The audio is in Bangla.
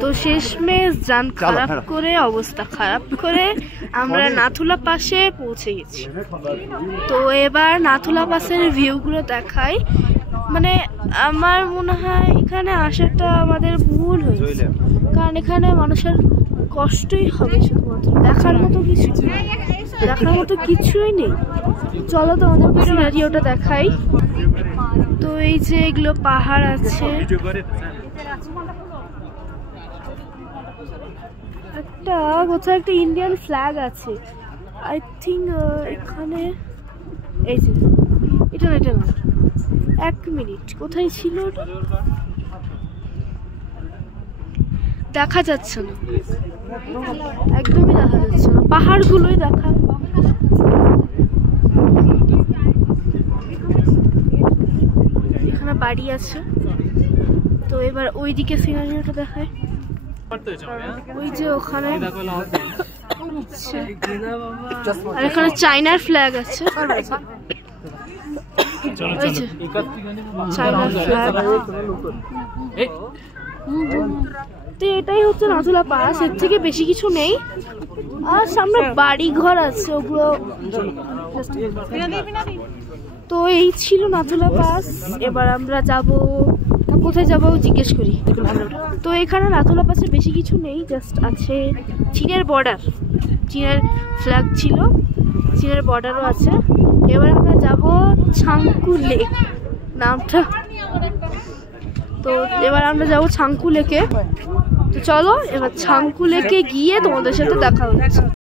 তো শেষমেশ যান খারাপ করে অবস্থা খারাপ করে আমরা নাথুলা পাসে পৌঁছে গেছি। তো এবার নাথুলা পাসের ভিউগুলো দেখাই। মানে আমার মনে হয় এখানে আসাটা আমাদের ভুল হয়েছে, কারণ এখানে মানুষের কষ্টই হবে শুধুমাত্র, দেখার মতো কিছুই নেই। চলো তোমাদের সিনারিওটা দেখাই। তো এই যে এগুলো পাহাড় আছে, কোথাও একটা ইন্ডিয়ান ফ্ল্যাগ আছে আই থিঙ্ক এখানে। এই যে এটা না, এক মিনিট, কোথায় ছিল ওটা? দেখা যাচ্ছে না, একদমই দেখা যাচ্ছে না, পাহাড়গুলোই দেখা। এখানে বাড়ি আছে। তো এবার ওইদিকে সিনারিওটা দেখায়। ওই যে ওখানে, আর এখানে চায়নার ফ্ল্যাগ আছে। চায়নার ফ্ল্যাগ। তো এটাই হচ্ছে নাথুলা পাস, এর থেকে বেশি কিছু নেই। আর সামনে বাড়ি ঘর আছে, ওগুলো। তো এই ছিল নাথুলা পাস। এবার আমরা যাব, কোথায় যাবো জিজ্ঞেস করি। তো এখানে নাথুলা পাসে বেশি কিছু নেই, জাস্ট আছে চীনের বর্ডার, চীনের ফ্ল্যাগ ছিল, চীনের বর্ডারও আছে। এবার আমরা যাব ছাংকু লেক নামটা। তো এবার আমরা যাব ছাংকু লেকে। তো চলো এবার ছাংকু লেকে গিয়ে তোমাদের সাথে দেখা হচ্ছে।